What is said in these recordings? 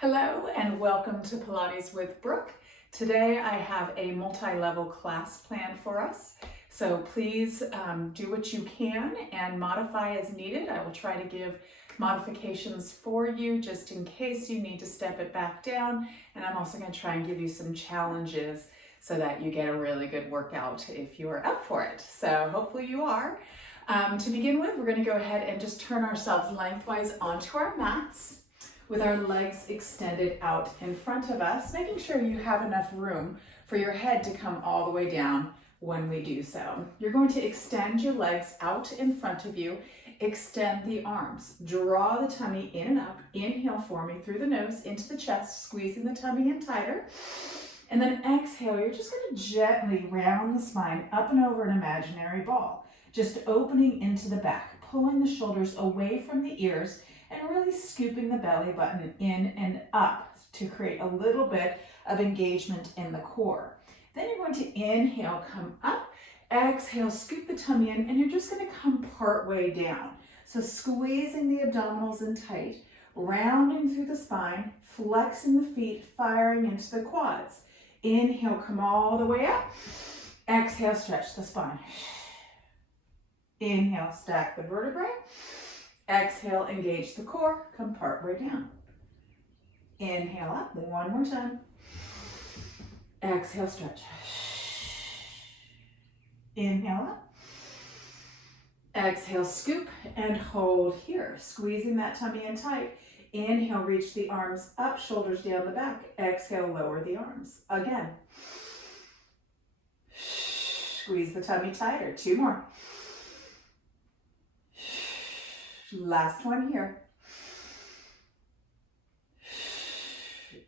Hello and welcome to Pilates with Brooke. Today I have a multi-level class planned for us. So please do what you can and modify as needed. I will try to give modifications for you just in case you need to step it back down. And I'm also going to try and give you some challenges so that you get a really good workout if you are up for it. So hopefully you are. To begin with, we're going to go ahead and just turn ourselves lengthwise onto our mats, with our legs extended out in front of us, making sure you have enough room for your head to come all the way down when we do so. You're going to extend your legs out in front of you, extend the arms, draw the tummy in and up, inhale for me through the nose into the chest, squeezing the tummy in tighter, and then exhale. You're just going to gently round the spine up and over an imaginary ball, just opening into the back, pulling the shoulders away from the ears, and really scooping the belly button in and up to create a little bit of engagement in the core. Then you're going to inhale, come up, exhale, scoop the tummy in, and you're just going to come part way down. So squeezing the abdominals in tight, rounding through the spine, flexing the feet, firing into the quads. Inhale, come all the way up. Exhale, stretch the spine. Inhale, stack the vertebrae. Exhale, engage the core, come part way down. Inhale up, one more time. Exhale, stretch. Inhale up. Exhale, scoop and hold here, squeezing that tummy in tight. Inhale, reach the arms up, shoulders down the back. Exhale, lower the arms. Again. Squeeze the tummy tighter. Two more. Last one here.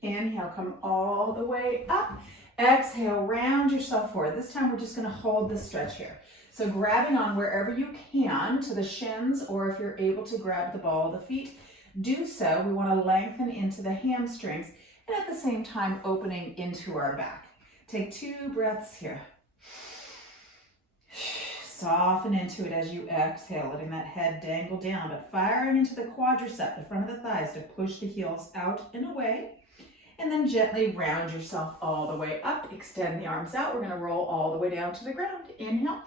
Inhale, come all the way up. Exhale, round yourself forward. This time we're just going to hold this stretch here. So grabbing on wherever you can to the shins, or if you're able to grab the ball of the feet, do so. We want to lengthen into the hamstrings and at the same time opening into our back. Take 2 breaths here. Soften into it as you exhale, letting that head dangle down, but firing into the quadricep, the front of the thighs, to push the heels out and away. And then gently round yourself all the way up. Extend the arms out. We're going to roll all the way down to the ground. Inhale.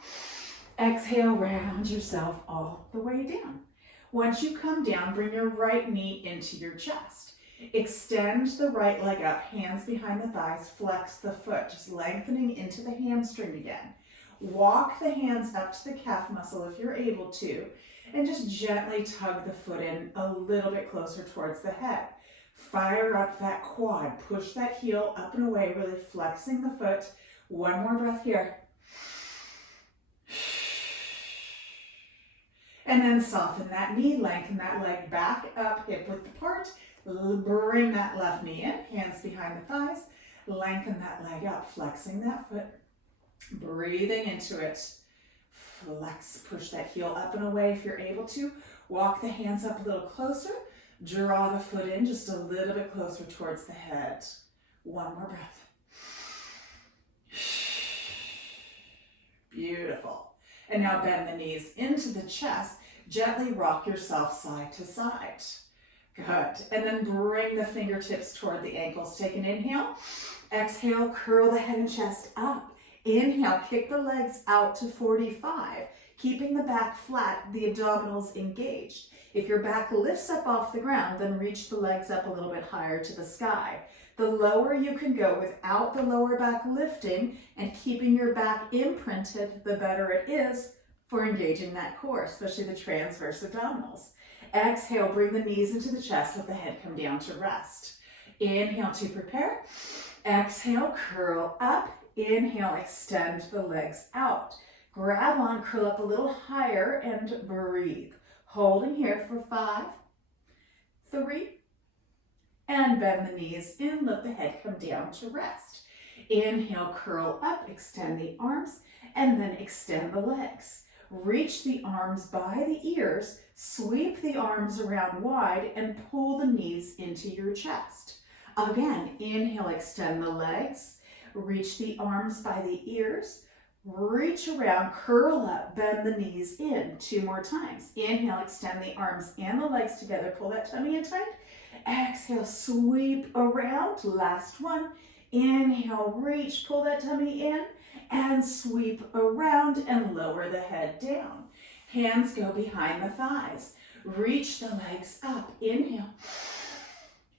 Exhale, round yourself all the way down. Once you come down, bring your right knee into your chest. Extend the right leg up, hands behind the thighs, flex the foot, just lengthening into the hamstring again. Walk the hands up to the calf muscle if you're able to, and just gently tug the foot in a little bit closer towards the head. Fire up that quad, push that heel up and away, really flexing the foot. One more breath here. And then soften that knee, lengthen that leg back up, hip width apart. Bring that left knee in, hands behind the thighs. Lengthen that leg up, flexing that foot. Breathing into it. Flex, push that heel up and away if you're able to. Walk the hands up a little closer. Draw the foot in just a little bit closer towards the head. One more breath. Beautiful. And now bend the knees into the chest. Gently rock yourself side to side. Good. And then bring the fingertips toward the ankles. Take an inhale. Exhale, curl the head and chest up. Inhale, kick the legs out to 45, keeping the back flat, the abdominals engaged. If your back lifts up off the ground, then reach the legs up a little bit higher to the sky. The lower you can go without the lower back lifting and keeping your back imprinted, the better it is for engaging that core, especially the transverse abdominals. Exhale, bring the knees into the chest, let the head come down to rest. Inhale to prepare. Exhale, curl up. Inhale, extend the legs out. Grab on, curl up a little higher, and breathe. Holding here for 5, 3, and bend the knees in, let the head come down to rest. Inhale, curl up, extend the arms, and then extend the legs. Reach the arms by the ears, sweep the arms around wide, and pull the knees into your chest. Again, inhale, extend the legs. Reach the arms by the ears, reach around, curl up, bend the knees in. 2 more times. Inhale, extend the arms and the legs together, pull that tummy in tight. Exhale, sweep around. Last one. Inhale, reach, pull that tummy in, and sweep around and lower the head down. Hands go behind the thighs. Reach the legs up. Inhale.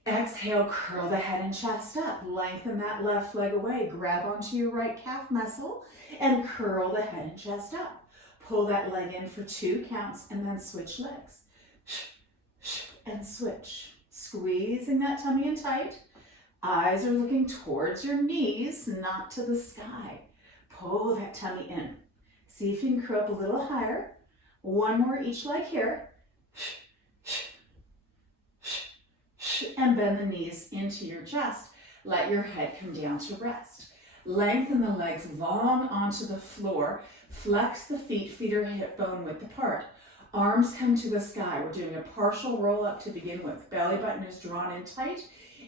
Exhale, curl the head and chest up. Lengthen that left leg away. Grab onto your right calf muscle and curl the head and chest up. Pull that leg in for 2 counts and then switch legs. And switch. Squeezing that tummy in tight. Eyes are looking towards your knees, not to the sky. Pull that tummy in. See if you can curl up a little higher. One more each leg here. And bend the knees into your chest. Let your head come down to rest. Lengthen the legs long onto the floor. Flex the feet. Feet are hip bone width apart. Arms come to the sky. We're doing a partial roll up to begin with. Belly button is drawn in tight.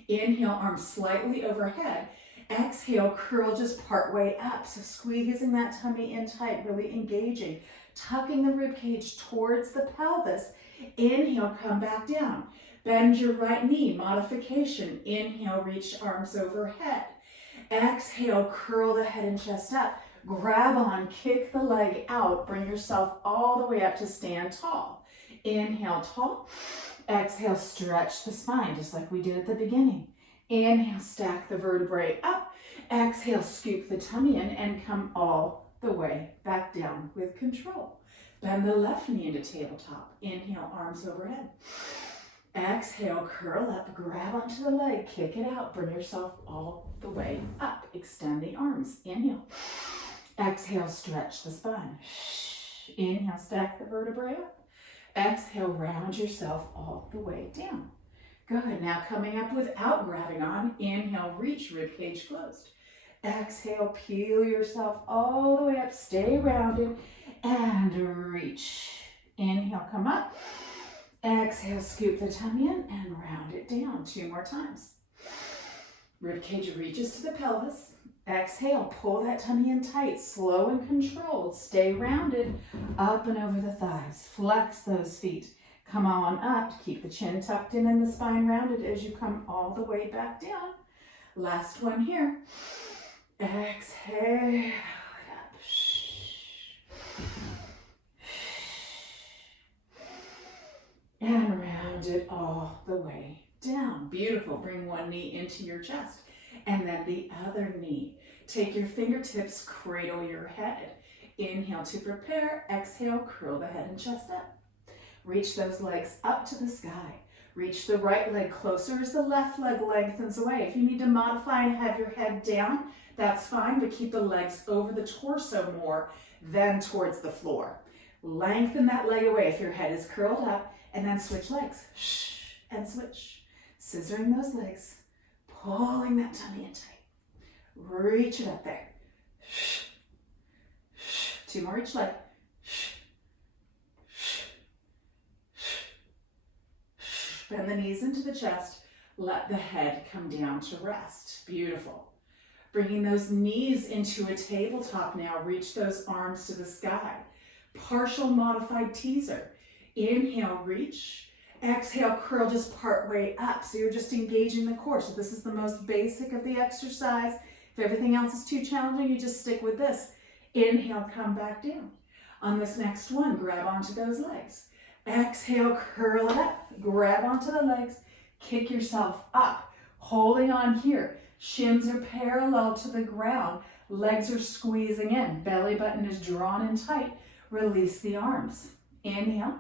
Inhale, arms slightly overhead. Exhale, curl just part way up. So squeezing that tummy in tight, really engaging. Tucking the rib cage towards the pelvis. Inhale, come back down. Bend your right knee, modification. Inhale, reach arms overhead. Exhale, curl the head and chest up. Grab on, kick the leg out. Bring yourself all the way up to stand tall. Inhale, tall. Exhale, stretch the spine, just like we did at the beginning. Inhale, stack the vertebrae up. Exhale, scoop the tummy in and come all the way back down with control. Bend the left knee into tabletop. Inhale, arms overhead. Exhale, curl up, grab onto the leg, kick it out, bring yourself all the way up. Extend the arms. Inhale. Exhale, stretch the spine. Inhale, stack the vertebrae up. Exhale, round yourself all the way down. Good. Now coming up without grabbing on. Inhale, reach, ribcage closed. Exhale, peel yourself all the way up. Stay rounded and reach. Inhale, come up. Exhale, scoop the tummy in and round it down. 2 more times. Ribcage reaches to the pelvis. Exhale, pull that tummy in tight, slow and controlled. Stay rounded, up and over the thighs. Flex those feet. Come on up. Keep the chin tucked in and the spine rounded as you come all the way back down. Last one here. Exhale. And round it all the way down. Beautiful. Bring one knee into your chest and then the other knee. Take your fingertips, cradle your head. Inhale to prepare. Exhale, curl the head and chest up. Reach those legs up to the sky. Reach the right leg closer as the left leg lengthens away. If you need to modify and have your head down, that's fine, but keep the legs over the torso more than towards the floor. Lengthen that leg away if your head is curled up. And then switch legs, and switch. Scissoring those legs, pulling that tummy in tight. Reach it up there. 2 more each leg. Bend the knees into the chest. Let the head come down to rest. Beautiful. Bringing those knees into a tabletop now. Reach those arms to the sky. Partial modified teaser. Inhale, reach. Exhale, curl just part way up. So you're just engaging the core. So this is the most basic of the exercise. If everything else is too challenging, you just stick with this. Inhale, come back down. On this next one, grab onto those legs. Exhale, curl it up. Grab onto the legs. Kick yourself up. Holding on here. Shins are parallel to the ground. Legs are squeezing in. Belly button is drawn in tight. Release the arms. Inhale.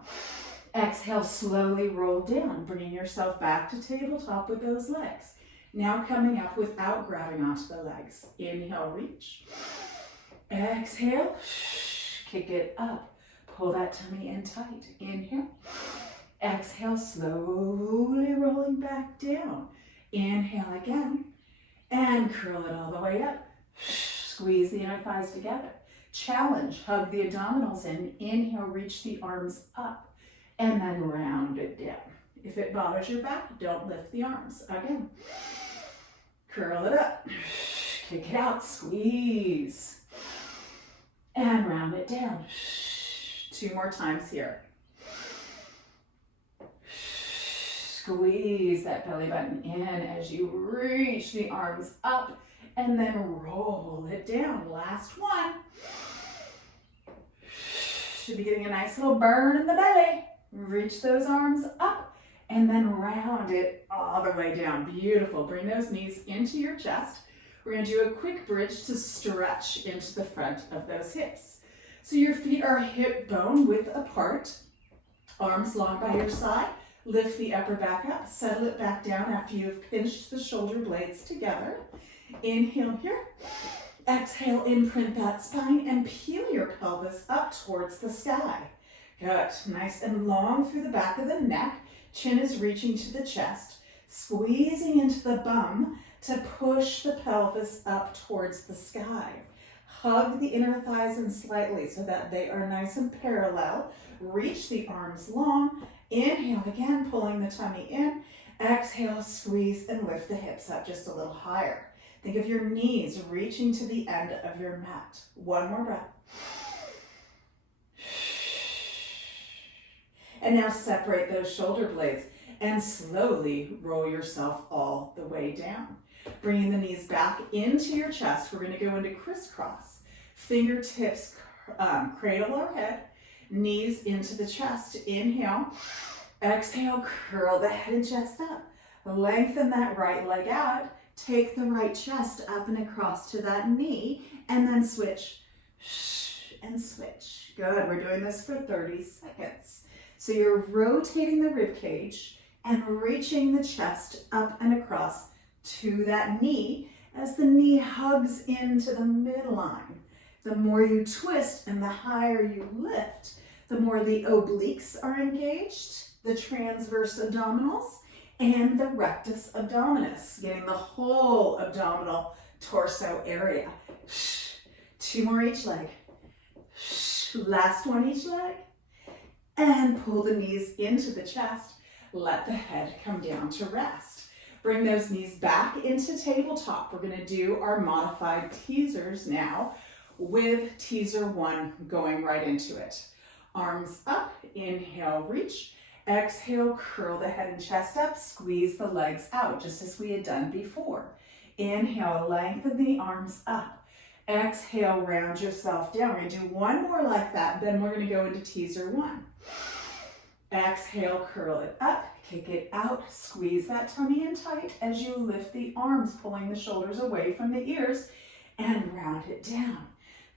Exhale, slowly roll down, bringing yourself back to tabletop with those legs. Now coming up without grabbing onto the legs. Inhale, reach. Exhale, kick it up. Pull that tummy in tight. Inhale. Exhale, slowly rolling back down. Inhale again. And curl it all the way up. Squeeze the inner thighs together. Challenge, hug the abdominals in. Inhale, reach the arms up. And then round it down. If it bothers your back, don't lift the arms. Again. Curl it up. Kick it out. Squeeze. And round it down. 2 more times here. Squeeze that belly button in as you reach the arms up and then roll it down. Last one. Should be getting a nice little burn in the belly. Reach those arms up and then round it all the way down. Beautiful. Bring those knees into your chest. We're going to do a quick bridge to stretch into the front of those hips. So your feet are hip bone width apart. Arms long by your side. Lift the upper back up. Settle it back down after you've pinched the shoulder blades together. Inhale here. Exhale, imprint that spine and peel your pelvis up towards the sky. Good. Nice and long through the back of the neck. Chin is reaching to the chest. Squeezing into the bum to push the pelvis up towards the sky. Hug the inner thighs in slightly so that they are nice and parallel. Reach the arms long. Inhale again, pulling the tummy in. Exhale, squeeze and lift the hips up just a little higher. Think of your knees reaching to the end of your mat. One more breath. And now separate those shoulder blades and slowly roll yourself all the way down. Bringing the knees back into your chest. We're going to go into crisscross. Fingertips cradle our head. Knees into the chest. Inhale. Exhale, curl the head and chest up. Lengthen that right leg out. Take the right chest up and across to that knee. And then switch. And switch. Good. We're doing this for 30 seconds. So you're rotating the rib cage and reaching the chest up and across to that knee as the knee hugs into the midline. The more you twist and the higher you lift, the more the obliques are engaged, the transverse abdominals, and the rectus abdominis, getting the whole abdominal torso area. 2 more each leg. Last one each leg. And pull the knees into the chest. Let the head come down to rest. Bring those knees back into tabletop. We're going to do our modified teasers now with teaser 1 going right into it. Arms up, inhale, reach. Exhale, curl the head and chest up, squeeze the legs out, just as we had done before. Inhale, lengthen the arms up. Exhale, round yourself down. We're going to do one more like that, then we're going to go into teaser 1. Exhale, curl it up, kick it out, squeeze that tummy in tight as you lift the arms, pulling the shoulders away from the ears, and round it down.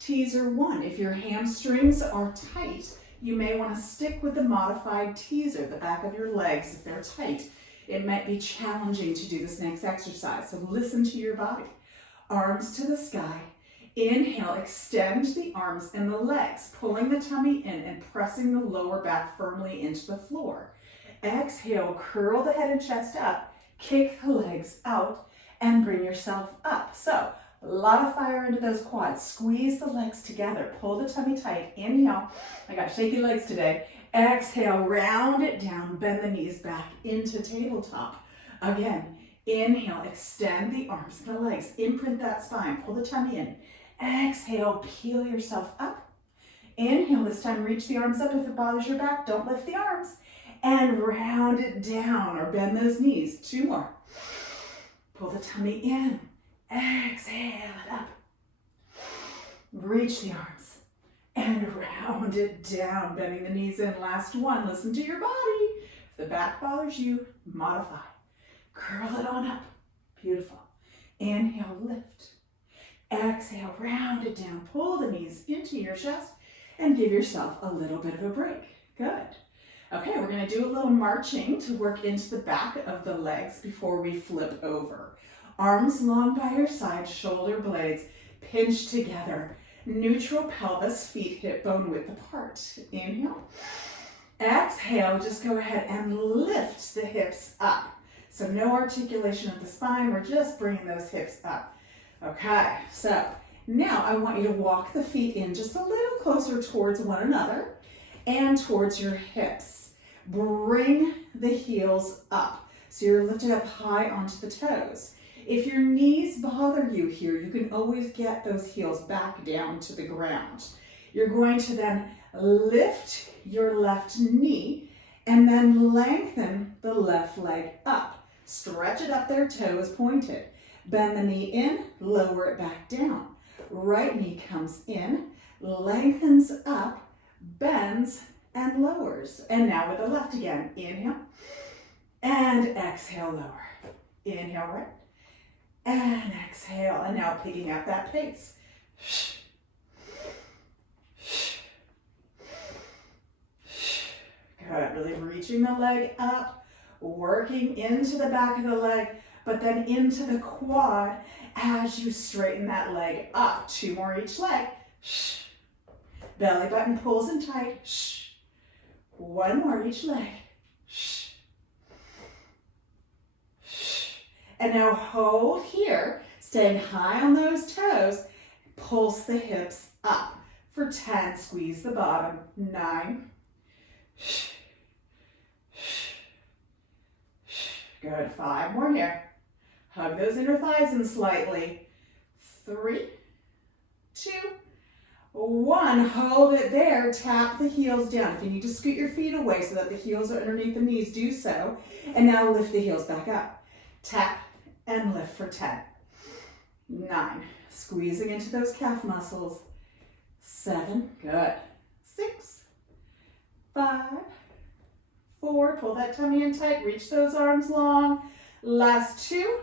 Teaser 1, if your hamstrings are tight, you may want to stick with the modified teaser, the back of your legs, if they're tight. It might be challenging to do this next exercise, so listen to your body. Arms to the sky. Inhale, extend the arms and the legs, pulling the tummy in and pressing the lower back firmly into the floor. Exhale, curl the head and chest up, kick the legs out, and bring yourself up. So, a lot of fire into those quads. Squeeze the legs together, pull the tummy tight. Inhale, I got shaky legs today. Exhale, round it down, bend the knees back into tabletop. Again, inhale, extend the arms and the legs, imprint that spine, pull the tummy in. Exhale, peel yourself up. Inhale, this time reach the arms up. If it bothers your back, don't lift the arms. And round it down or bend those knees. 2 more. Pull the tummy in. Exhale it up. Reach the arms. And round it down, bending the knees in. Last one, listen to your body. If the back bothers you, modify. Curl it on up. Beautiful. Inhale, lift. Exhale, round it down. Pull the knees into your chest and give yourself a little bit of a break. Good. Okay, we're going to do a little marching to work into the back of the legs before we flip over. Arms long by your side, shoulder blades pinched together. Neutral pelvis, feet hip bone width apart. Inhale. Exhale, just go ahead and lift the hips up. So no articulation of the spine, we're just bringing those hips up. Okay, so now I want you to walk the feet in just a little closer towards one another and towards your hips. Bring the heels up. So you're lifted up high onto the toes. If your knees bother you here, you can always get those heels back down to the ground. You're going to then lift your left knee And then lengthen the left leg up. Stretch it up there, toes pointed. Bend the knee in, lower it back down. Right knee comes in, lengthens up, bends, and lowers. And now with the left again. Inhale, and exhale, lower. Inhale, right, and exhale. And now picking up that pace. Good, really reaching the leg up, working into the back of the leg, but then into the quad as you straighten that leg up. 2 more each leg. Belly button pulls in tight. 1 more each leg. And now hold here, staying high on those toes. Pulse the hips up for 10. Squeeze the bottom. 9. Good, 5 more here. Hug those inner thighs in slightly. 3, 2, 1. Hold it there. Tap the heels down. If you need to scoot your feet away so that the heels are underneath the knees, do so. And now lift the heels back up. Tap and lift for 10. 9. Squeezing into those calf muscles. 7. Good. 6, 5, 4. Pull that tummy in tight. Reach those arms long. Last 2.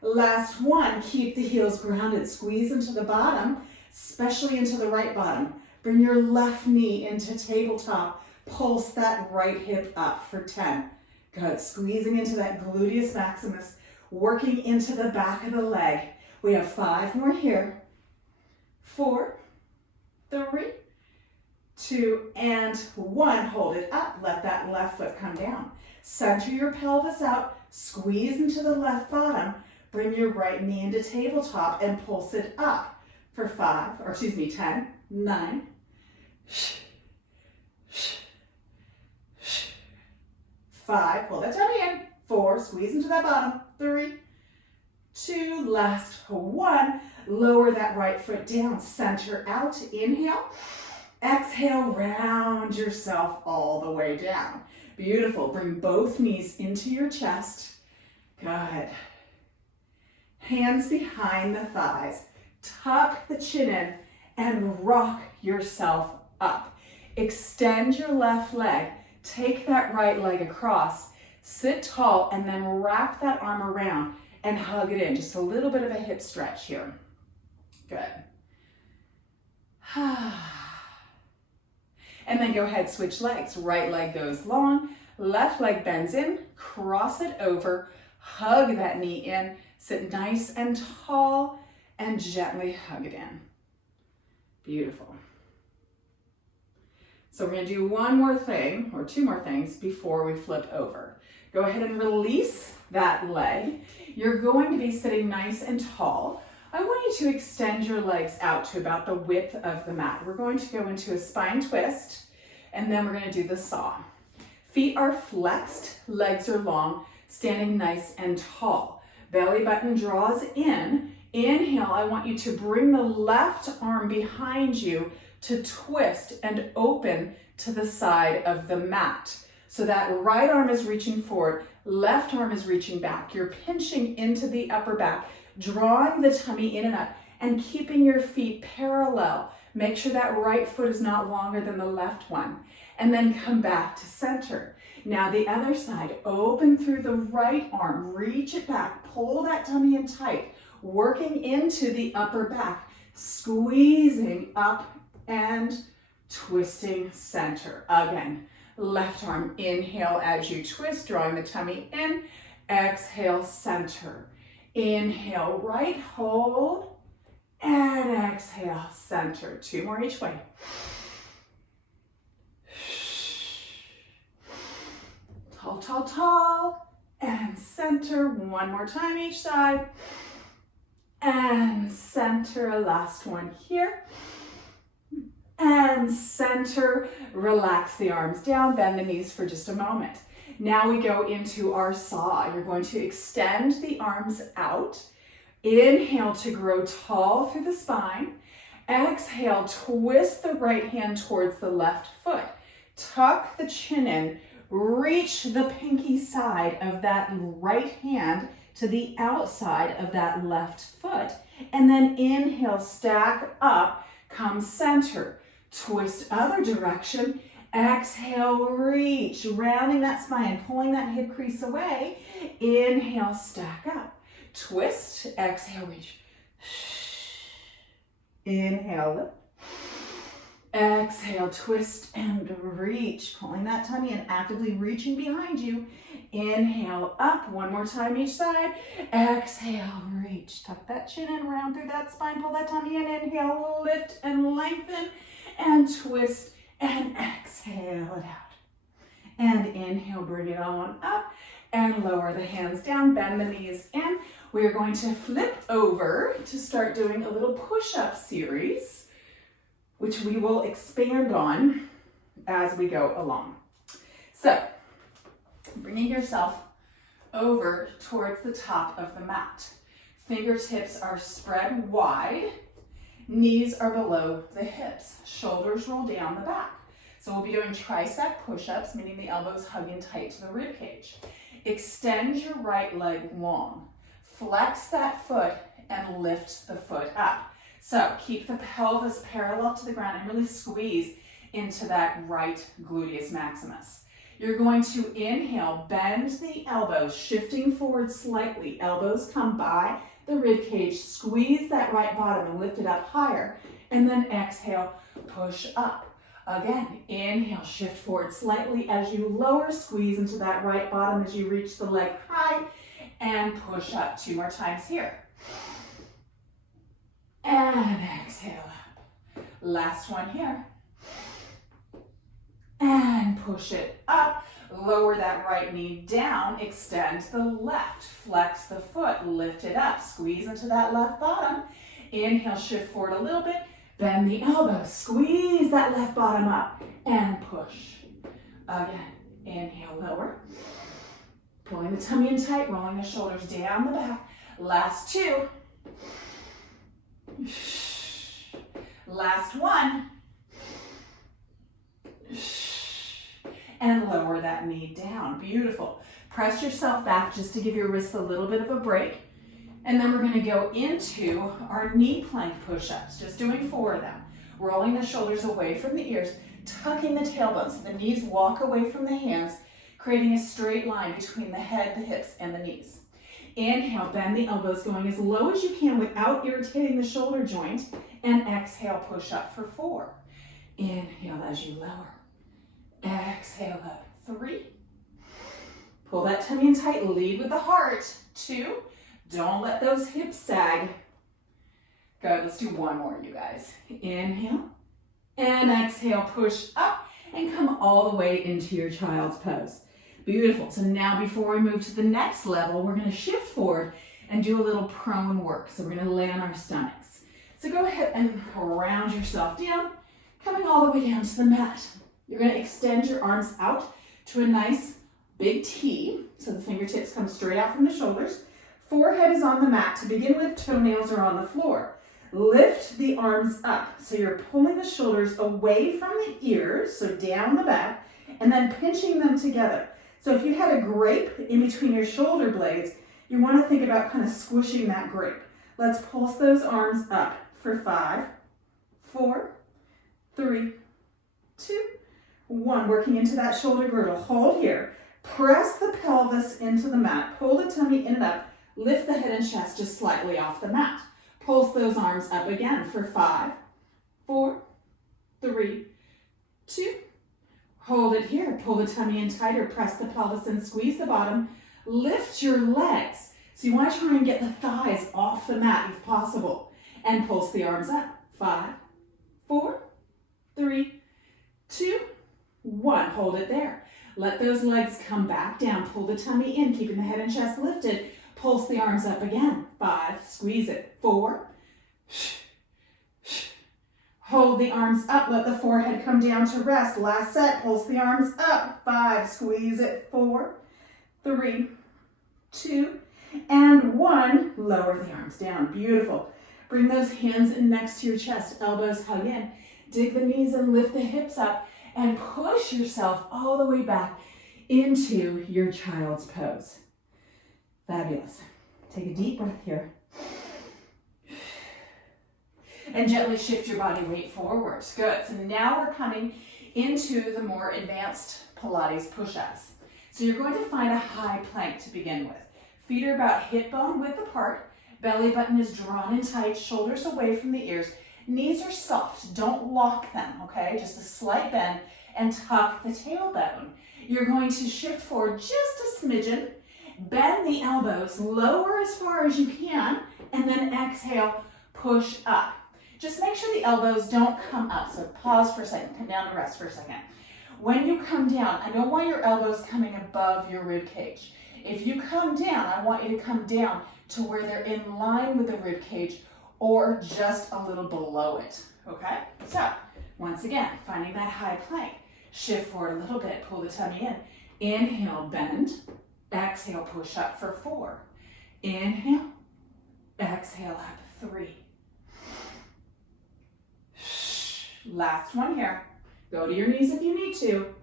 Last 1. Keep the heels grounded. Squeeze into the bottom, especially into the right bottom. Bring your left knee into tabletop. Pulse that right hip up for 10. Good. Squeezing into that gluteus maximus. Working into the back of the leg. We have 5 more here. 4, 3, 2, and 1. Hold it up. Let that left foot come down. Center your pelvis out. Squeeze into the left bottom. Bring your right knee into tabletop and pulse it up for 10, 9, 5. Pull that tummy in. 4. Squeeze into that bottom. 3, 2. Last 1. Lower that right foot down. Center out. Inhale. Exhale, round yourself all the way down. Beautiful. Bring both knees into your chest. Good. Hands behind the thighs. Tuck the chin in and rock yourself up. Extend your left leg. Take that right leg across. Sit tall and then wrap that arm around and hug it in. Just a little bit of a hip stretch here. Good. And then go ahead, switch legs. Right leg goes long, left leg bends in, cross it over, hug that knee in, sit nice and tall, and gently hug it in. Beautiful. So we're gonna do one more thing, or 2 more things, before we flip over. Go ahead and release that leg. You're going to be sitting nice and tall. I want you to extend your legs out to about the width of the mat. We're going to go into a spine twist, and then we're going to do the saw. Feet are flexed, legs are long, standing nice and tall. Belly button draws in. Inhale, I want you to bring the left arm behind you to twist and open to the side of the mat. So that right arm is reaching forward, left arm is reaching back. You're pinching into the upper back, drawing the tummy in and up, and keeping your feet parallel. Make sure that right foot is not longer than the left one. And then come back to center. Now the other side, open through the right arm, reach it back, pull that tummy in tight, working into the upper back, squeezing up and twisting center. Again, left arm, inhale as you twist, drawing the tummy in, exhale, center. Inhale, right, hold, and exhale, center. 2 more each way. Tall, tall, tall, and center. 1 more time each side, and center. Last one here, and center. Relax the arms down, bend the knees for just a moment. Now we go into our saw. You're going to extend the arms out. Inhale to grow tall through the spine. Exhale, twist the right hand towards the left foot. Tuck the chin in, reach the pinky side of that right hand to the outside of that left foot. And then inhale, stack up, come center. Twist other direction. Exhale, reach, rounding that spine, pulling that hip crease away. Inhale, stack up. Twist, exhale, reach. Inhale, lift. Exhale, twist and reach, pulling that tummy and actively reaching behind you. Inhale, up, one more time each side. Exhale, reach, tuck that chin in, round through that spine, pull that tummy in. Inhale, lift and lengthen, and twist and exhale it out. And inhale, bring it on up and lower the hands down, bend the knees in. We are going to flip over to start doing a little push-up series, which we will expand on as we go along. So, bringing yourself over towards the top of the mat. Fingertips are spread wide. Knees are below the hips. Shoulders roll down the back. So we'll be doing tricep push-ups, meaning the elbows hugging tight to the rib cage. Extend your right leg long. Flex that foot and lift the foot up. So keep the pelvis parallel to the ground and really squeeze into that right gluteus maximus. You're going to inhale, bend the elbows, shifting forward slightly. Elbows come by the rib cage, squeeze that right bottom and lift it up higher. And then exhale, push up. Again, inhale, shift forward slightly as you lower, squeeze into that right bottom as you reach the leg high and push up. 2 more times here. And exhale up. Last one here. And push it up. Lower that right knee down. Extend the left. Flex the foot. Lift it up. Squeeze into that left bottom. Inhale, shift forward a little bit. Bend the elbows. Squeeze that left bottom up. And push. Again. Inhale, lower. Pulling the tummy in tight. Rolling the shoulders down the back. Last 2. Last 1. And lower that knee down. Beautiful. Press yourself back just to give your wrists a little bit of a break. And then we're going to go into our knee plank push-ups, just doing 4 of them. Rolling the shoulders away from the ears, tucking the tailbone so the knees walk away from the hands, creating a straight line between the head, the hips, and the knees. Inhale, bend the elbows, going as low as you can without irritating the shoulder joint, and exhale, push up for 4. Inhale as you lower. Exhale up. 3. Pull that tummy in tight, lead with the heart. 2. Don't let those hips sag. Good, let's do 1 more, you guys. Inhale and exhale, push up and come all the way into your child's pose. Beautiful. So now before we move to the next level, we're going to shift forward and do a little prone work. So we're going to lay on our stomachs. So go ahead and round yourself down, coming all the way down to the mat. You're going to extend your arms out to a nice big T. So the fingertips come straight out from the shoulders. Forehead is on the mat. To begin with, toenails are on the floor. Lift the arms up. So you're pulling the shoulders away from the ears, so down the back, and then pinching them together. So if you had a grape in between your shoulder blades, you want to think about kind of squishing that grape. Let's pulse those arms up for 5, 4, 3, 2, 1. Working into that shoulder girdle. Hold here. Press the pelvis into the mat. Pull the tummy in and up. Lift the head and chest just slightly off the mat. Pulse those arms up again for 5, 4, 3, 2. Hold it here. Pull the tummy in tighter. Press the pelvis and squeeze the bottom. Lift your legs. So you want to try and get the thighs off the mat if possible. And pulse the arms up. 5, 4, 3, 2, 1. Hold it there. Let those legs come back down. Pull the tummy in, keeping the head and chest lifted. Pulse the arms up again. 5, squeeze it. 4, hold the arms up. Let the forehead come down to rest. Last set. Pulse the arms up. 5, squeeze it. 4, 3, 2, and 1. Lower the arms down. Beautiful. Bring those hands in next to your chest. Elbows hug in. Dig the knees and lift the hips up. And push yourself all the way back into your child's pose. Fabulous. Take a deep breath here. And gently shift your body weight forwards. Good. So now we're coming into the more advanced Pilates push-ups. So you're going to find a high plank to begin with. Feet are about hip bone width apart. Belly button is drawn in tight, shoulders away from the ears. Knees are soft. Don't lock them, okay? Just a slight bend and tuck the tailbone. You're going to shift forward just a smidgen. Bend the elbows, lower as far as you can, and then exhale, push up. Just make sure the elbows don't come up. So pause for a second, come down to rest for a second. When you come down, I don't want your elbows coming above your rib cage. If you come down, I want you to come down to where they're in line with the rib cage or just a little below it, okay? So once again, finding that high plank. Shift forward a little bit, pull the tummy in. Inhale, bend. Exhale, push up for 4. Inhale, exhale up, 3. Last one here. Go to your knees if you need to.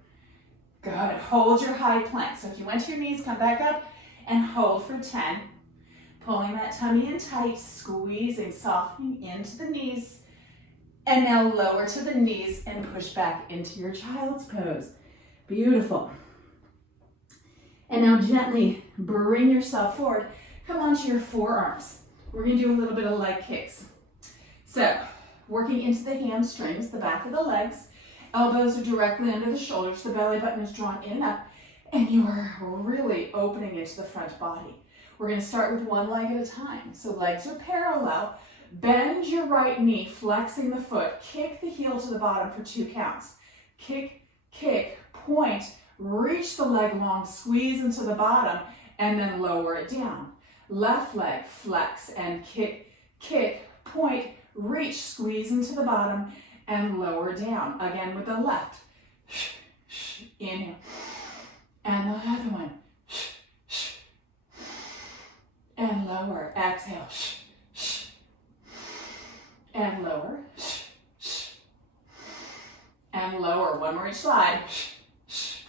Good. Hold your high plank. So if you went to your knees, come back up and hold for 10. Pulling that tummy in tight, squeezing, softening into the knees. And now lower to the knees and push back into your child's pose. Beautiful. And now gently bring yourself forward. Come onto your forearms. We're going to do a little bit of leg kicks. So, working into the hamstrings, the back of the legs. Elbows are directly under the shoulders. The belly button is drawn in and up. And you are really opening into the front body. We're going to start with one leg at a time. So legs are parallel. Bend your right knee, flexing the foot. Kick the heel to the bottom for 2 counts. Kick, kick, point. Reach the leg long, squeeze into the bottom, and then lower it down. Left leg, flex and kick, kick, point, reach, squeeze into the bottom, and lower down. Again with the left. Inhale. And the other one. And lower. Exhale. And lower. And lower. One more each side.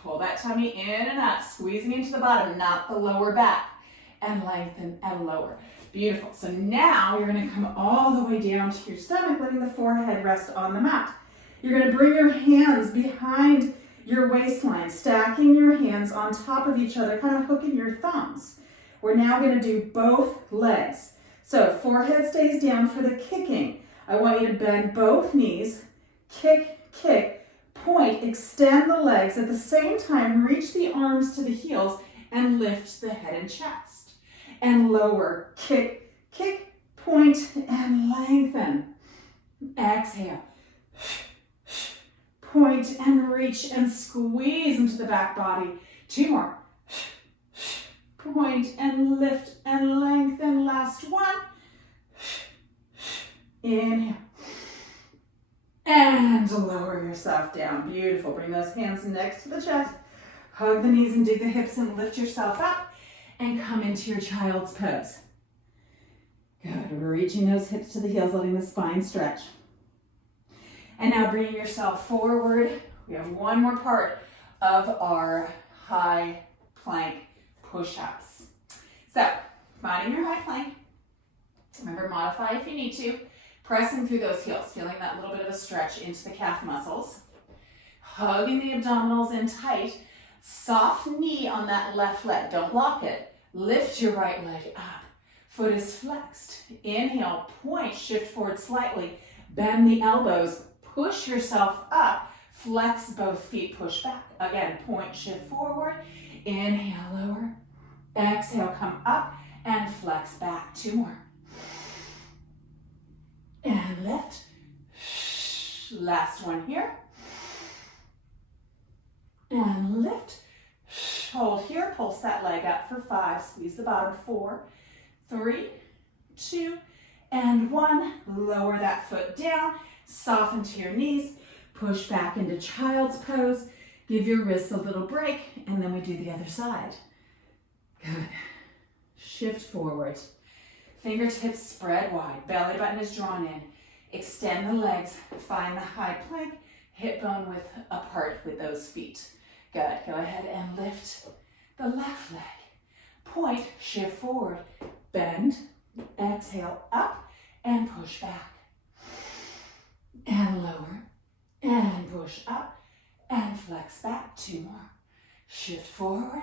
Pull that tummy in and up, squeezing into the bottom, not the lower back. And lengthen and lower. Beautiful. So now you're going to come all the way down to your stomach, letting the forehead rest on the mat. You're going to bring your hands behind your waistline, stacking your hands on top of each other, kind of hooking your thumbs. We're now going to do both legs. So forehead stays down for the kicking. I want you to bend both knees, kick, kick, point, extend the legs. At the same time, reach the arms to the heels and lift the head and chest. And lower, kick, kick, point, and lengthen. Exhale. Point and reach and squeeze into the back body. 2 more. Point and lift and lengthen. Last one. Inhale. And lower yourself down. Beautiful. Bring those hands next to the chest. Hug the knees and dig the hips and lift yourself up and come into your child's pose. Good. Reaching those hips to the heels, letting the spine stretch. And now bringing yourself forward. We have one more part of our high plank push-ups. So, finding your high plank. Remember, modify if you need to. Pressing through those heels, feeling that little bit of a stretch into the calf muscles. Hugging the abdominals in tight. Soft knee on that left leg. Don't block it. Lift your right leg up. Foot is flexed. Inhale, point, shift forward slightly. Bend the elbows. Push yourself up. Flex both feet, push back. Again, point, shift forward. Inhale, lower. Exhale, come up and flex back. 2 more. And lift. Last one here. And lift. Hold here. Pulse that leg up for 5. Squeeze the bottom. 4, 3, 2, and 1. Lower that foot down. Soften to your knees. Push back into child's pose. Give your wrists a little break. And then we do the other side. Good. Shift forward. Fingertips spread wide. Belly button is drawn in. Extend the legs. Find the high plank. Hip bone width apart with those feet. Good. Go ahead and lift the left leg. Point, shift forward, bend, exhale up, and push back. And lower, and push up, and flex back. 2 more. Shift forward,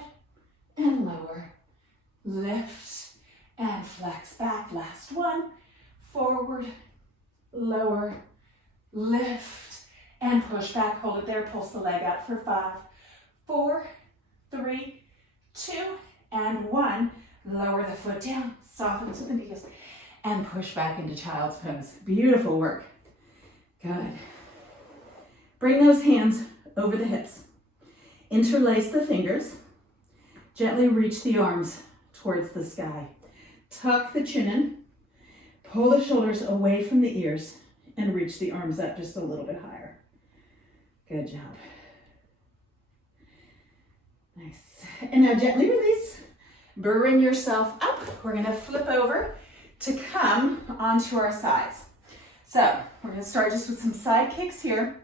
and lower, lift, and flex back. Last one. Forward, lower, lift, and push back. Hold it there. Pulse the leg out for 5, 4, 3, 2, and 1. Lower the foot down, soften to the knees, and push back into child's pose. Beautiful work. Good. Bring those hands over the hips. Interlace the fingers. Gently reach the arms towards the sky. Tuck the chin in. Pull the shoulders away from the ears and reach the arms up just a little bit higher. Good job. Nice. And now gently release. Bring yourself up. We're going to flip over to come onto our sides. So we're going to start just with some side kicks here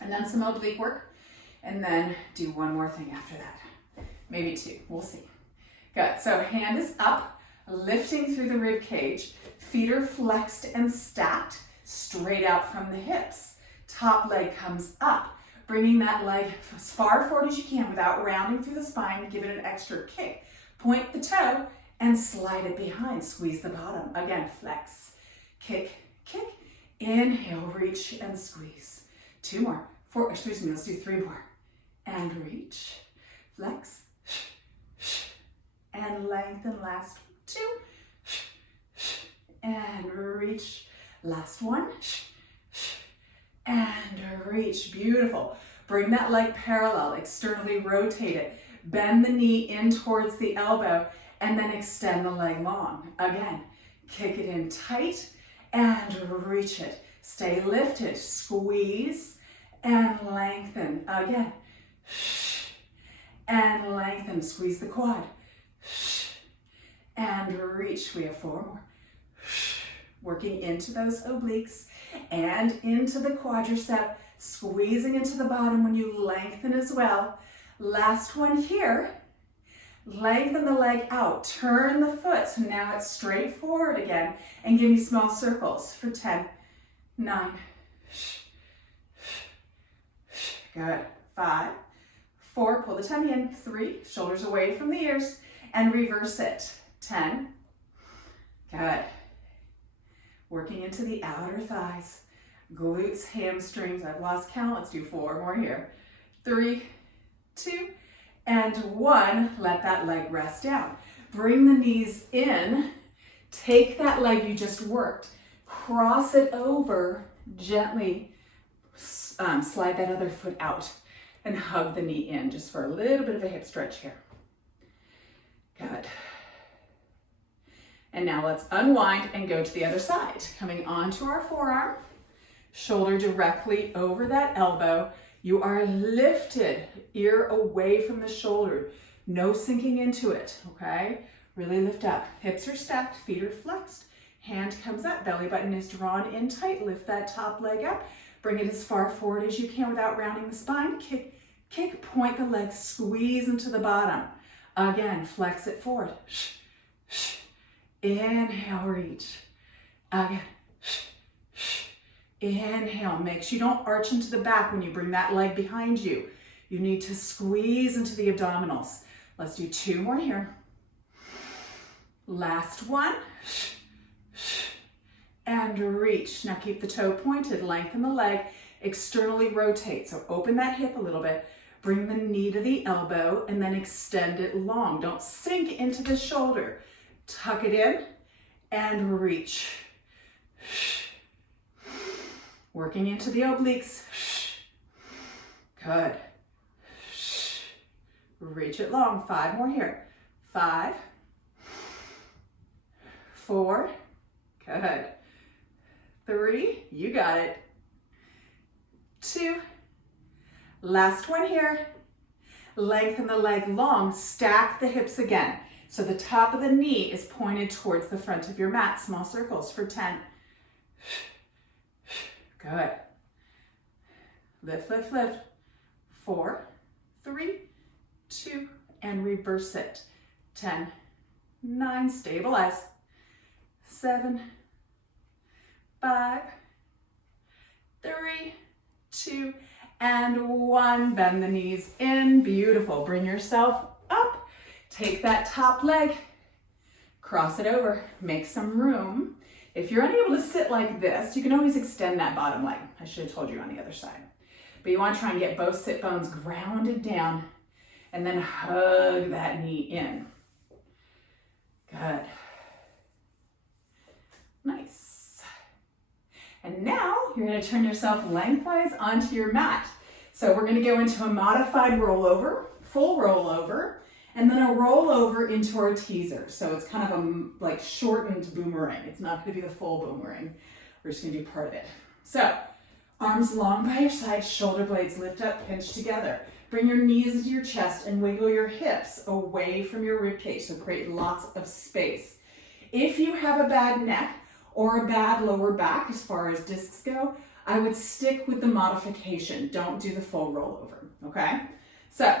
and then some oblique work, and then do one more thing after that. Maybe 2. We'll see. Good. So hand is up, lifting through the rib cage. Feet are flexed and stacked straight out from the hips. Top leg comes up, bringing that leg as far forward as you can without rounding through the spine. Give it an extra kick. Point the toe and slide it behind. Squeeze the bottom. Again, flex. Kick, kick. Inhale, reach and squeeze. 2 more. 4, excuse me, let's do 3 more. And reach. Flex. And lengthen. Last 2. And reach. Last 1. And reach. Beautiful. Bring that leg parallel. Externally rotate it. Bend the knee in towards the elbow and then extend the leg long. Again, kick it in tight and reach it. Stay lifted. Squeeze and lengthen. Again. And lengthen. Squeeze the quad. And reach. We have 4 more. Working into those obliques and into the quadricep. Squeezing into the bottom when you lengthen as well. Last one here. Lengthen the leg out. Turn the foot. So now it's straight forward again. And give me small circles for 10, 9. Good. 5, 4. Pull the tummy in. 3. Shoulders away from the ears. And reverse it. 10. Good. Working into the outer thighs. Glutes, hamstrings. I've lost count. Let's do 4 more here. 3, 2, and 1. Let that leg rest down. Bring the knees in. Take that leg you just worked. Cross it over. Gently slide that other foot out and hug the knee in just for a little bit of a hip stretch here. Good. And now let's unwind and go to the other side. Coming onto our forearm. Shoulder directly over that elbow. You are lifted, ear away from the shoulder. No sinking into it, okay? Really lift up. Hips are stacked, feet are flexed. Hand comes up, belly button is drawn in tight. Lift that top leg up. Bring it as far forward as you can without rounding the spine. Kick, kick, point the leg, squeeze into the bottom. Again, flex it forward. Inhale, reach. Again. Inhale. Make sure you don't arch into the back when you bring that leg behind you. You need to squeeze into the abdominals. Let's do 2 more here. Last one. And reach. Now keep the toe pointed. Lengthen the leg. Externally rotate. So open that hip a little bit. Bring the knee to the elbow and then extend it long. Don't sink into the shoulder. Tuck it in and reach. Working into the obliques. Good. Reach it long. 5 more here. 5, 4. Good. 3. You got it. 2. Last one here. Lengthen the leg long. Stack the hips again. So the top of the knee is pointed towards the front of your mat. Small circles for 10. Good. Lift, lift, lift. 4, 3, 2, and reverse it. 10, 9, stabilize. 7, 5, 3, 2, and 1. Bend the knees in. Beautiful. Bring yourself up. Take that top leg, cross it over, make some room. If you're unable to sit like this, you can always extend that bottom leg. I should have told you on the other side. But you want to try and get both sit bones grounded down and then hug that knee in. Good. Nice. And now you're going to turn yourself lengthwise onto your mat. So we're going to go into a modified rollover, full rollover, and then a rollover into our teaser. So it's kind of a like shortened boomerang. It's not going to be the full boomerang. We're just going to do part of it. So arms long by your side, shoulder blades lift up, pinch together. Bring your knees into your chest and wiggle your hips away from your rib cage. So create lots of space. If you have a bad neck or a bad lower back as far as discs go, I would stick with the modification. Don't do the full rollover, okay? So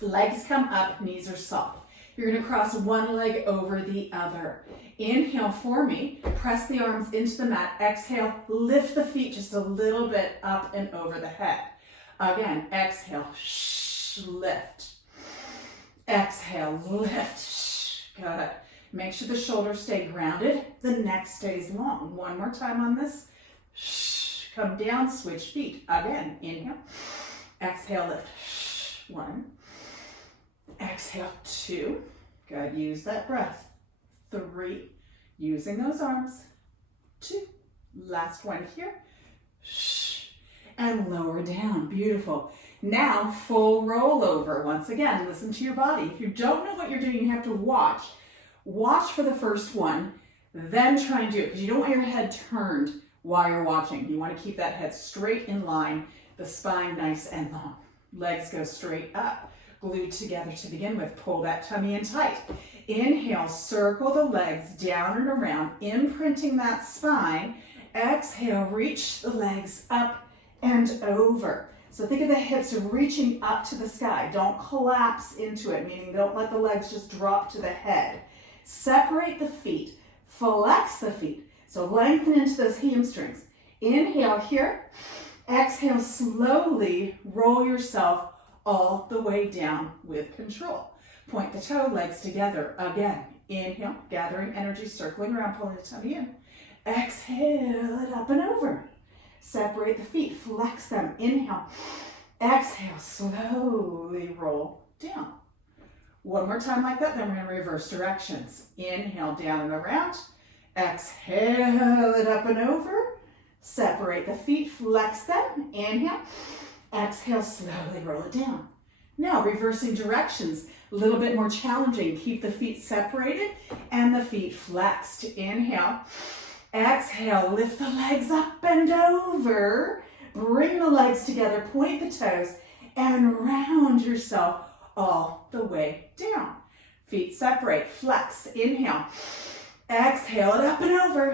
legs come up, knees are soft. You're gonna cross one leg over the other. Inhale for me, press the arms into the mat. Exhale, lift the feet just a little bit up and over the head. Again, exhale, lift. Exhale, lift. Good. Make sure the shoulders stay grounded, the neck stays long. One more time on this. Come down, switch feet. Again, inhale. Exhale, lift. 1. Exhale, 2. Good, use that breath. 3. Using those arms. 2. Last one here. And lower down, beautiful. Now, full rollover. Once again, listen to your body. If you don't know what you're doing, you have to watch. Watch for the first one, then try and do it, because you don't want your head turned while you're watching. You want to keep that head straight in line, the spine nice and long. Legs go straight up, glued together to begin with. Pull that tummy in tight. Inhale, circle the legs down and around, imprinting that spine. Exhale, reach the legs up and over. So think of the hips reaching up to the sky. Don't collapse into it, meaning don't let the legs just drop to the head. Separate the feet, flex the feet. So lengthen into those hamstrings. Inhale here. Exhale, slowly roll yourself all the way down with control. Point the toe, legs together. Again, inhale, gathering energy, circling around, pulling the tummy in. Exhale it up and over. Separate the feet, flex them. Inhale. Exhale, slowly roll down. One more time like that, then we're going to reverse directions. Inhale, down and around. Exhale it up and over. Separate the feet, flex them. Inhale. Exhale, slowly roll it down. Now, reversing directions, a little bit more challenging. Keep the feet separated and the feet flexed. Inhale. Exhale, lift the legs up and over. Bring the legs together, point the toes, and round yourself all the way down. Feet separate, flex, inhale. Exhale it up and over.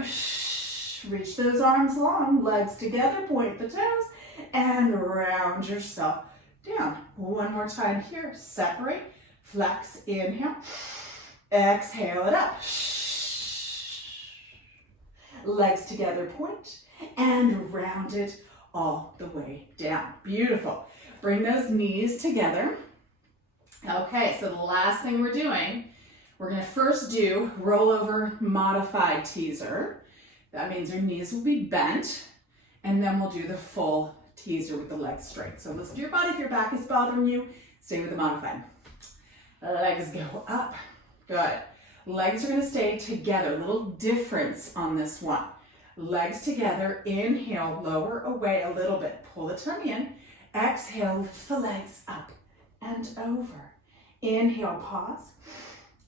Reach those arms long, legs together, point the toes, and round yourself down. One more time here. Separate, flex, inhale. Exhale it up. Legs together, point, and round it all the way down. Beautiful. Bring those knees together. Okay, so the last thing we're doing, we're going to first do rollover modified teaser. That means your knees will be bent, and then we'll do the full teaser with the legs straight. So listen to your body. If your back is bothering you, stay with the modified. Legs go up. Good. Legs are going to stay together. Little difference on this one. Legs together. Inhale, lower away a little bit. Pull the tummy in. Exhale, lift the legs up and over. Inhale, pause.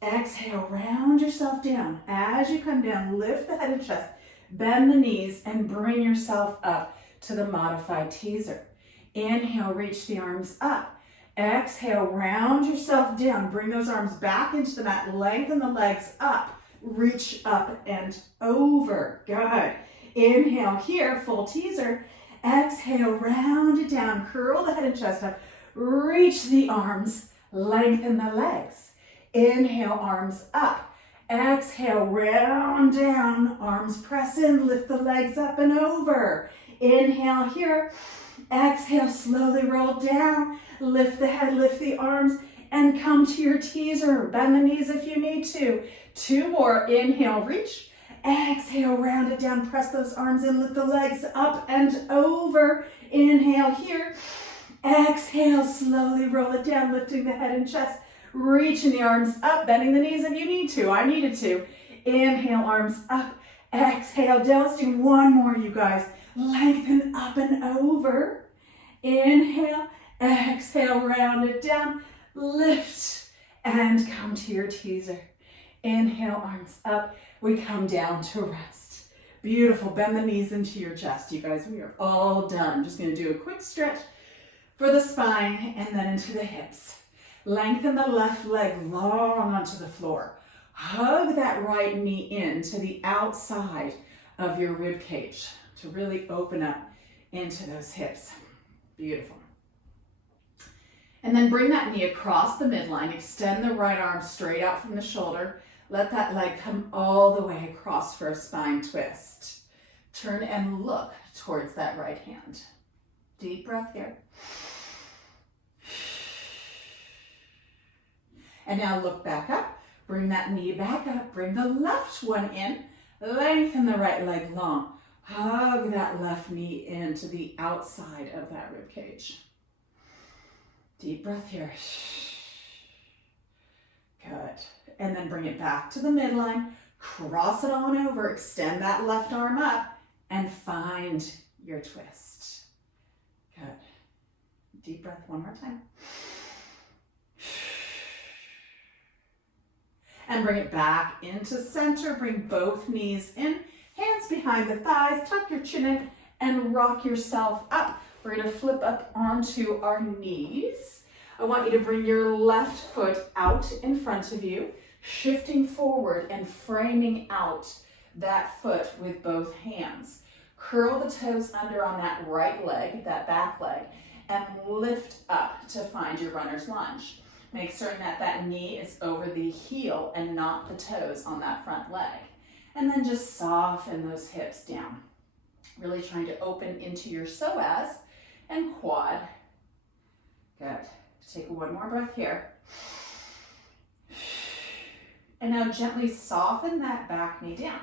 Exhale, round yourself down. As you come down, lift the head and chest. Bend the knees and bring yourself up to the modified teaser. Inhale, reach the arms up. Exhale, round yourself down. Bring those arms back into the mat. Lengthen the legs up. Reach up and over. Good. Inhale here, full teaser. Exhale, round it down. Curl the head and chest up. reach the arms, lengthen the legs. Inhale, arms up. Exhale, round down, arms press in, lift the legs up and over. Inhale here. Exhale, slowly roll down, lift the head, lift the arms, and come to your teaser. Bend the knees if you need to. 2 more. Inhale, reach. Exhale, round it down, press those arms in, lift the legs up and over. Inhale here. Exhale, slowly roll it down, lifting the head and chest. Reaching the arms up, bending the knees if you need to. I needed to. Inhale, arms up. Exhale, down. Let's do 1 more, you guys. Lengthen up and over. Inhale. Exhale, round it down. Lift and come to your teaser. Inhale, arms up. We come down to rest. Beautiful. Bend the knees into your chest, you guys. We are all done. Just going to do a quick stretch for the spine and then into the hips. Lengthen the left leg long onto the floor. Hug that right knee in to the outside of your rib cage to really open up into those hips. Beautiful. And then bring that knee across the midline. Extend the right arm straight out from the shoulder. Let that leg come all the way across for a spine twist. Turn and look towards that right hand. Deep breath here. And now look back up. Bring that knee back up. Bring the left one in. Lengthen the right leg long. Hug that left knee into the outside of that rib cage. Deep breath here. Good. And then bring it back to the midline. Cross it on over. Extend that left arm up and find your twist. Good. Deep breath 1 more time. And bring it back into center. Bring both knees in. Hands behind the thighs. Tuck your chin in and rock yourself up. We're going to flip up onto our knees. I want you to bring your left foot out in front of you, shifting forward and framing out that foot with both hands. Curl the toes under on that right leg, that back leg, and lift up to find your runner's lunge. Make certain that that knee is over the heel and not the toes on that front leg. And then just soften those hips down. Really trying to open into your psoas and quad. Good. Take 1 more breath here. And now gently soften that back knee down.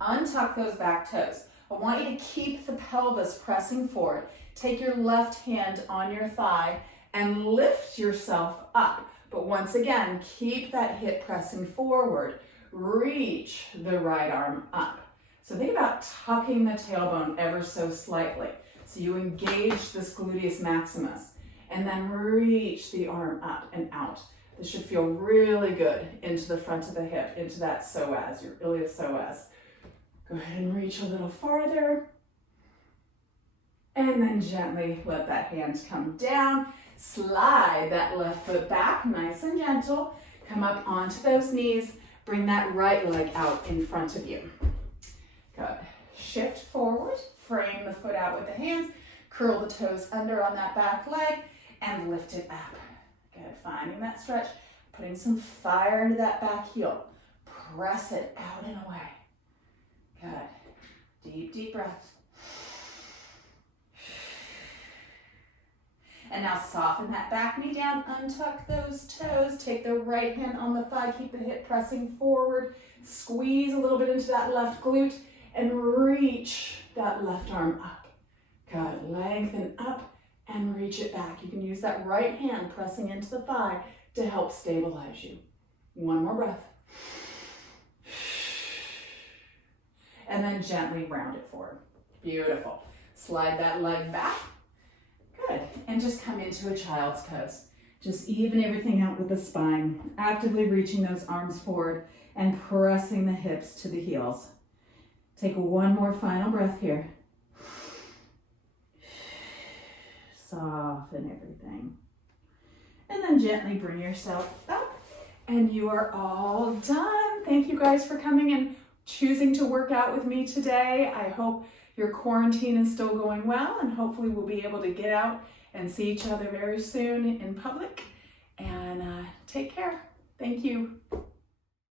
Untuck those back toes. I want you to keep the pelvis pressing forward. Take your left hand on your thigh and lift yourself up. But once again, keep that hip pressing forward. Reach the right arm up. So think about tucking the tailbone ever so slightly. So you engage this gluteus maximus and then reach the arm up and out. This should feel really good into the front of the hip, into that psoas, your iliopsoas. Go ahead and reach a little farther. And then gently let that hand come down. Slide that left foot back, nice and gentle. Come up onto those knees. Bring that right leg out in front of you. Good. Shift forward. Frame the foot out with the hands. Curl the toes under on that back leg and lift it up. Good. Finding that stretch. Putting some fire into that back heel. Press it out and away. Good. Deep, deep breath. And now soften that back knee down, untuck those toes, take the right hand on the thigh, keep the hip pressing forward, squeeze a little bit into that left glute, and reach that left arm up. Good, lengthen up and reach it back. You can use that right hand pressing into the thigh to help stabilize you. 1 more breath. And then gently round it forward. Beautiful. Slide that leg back. Good. And just come into a child's pose. Just even everything out with the spine, actively reaching those arms forward and pressing the hips to the heels. Take 1 more final breath here. Soften everything. And then gently bring yourself up. And you are all done. Thank you guys for coming and choosing to work out with me today. I hope your quarantine is still going well, and hopefully we'll be able to get out and see each other very soon in public. And take care. Thank you.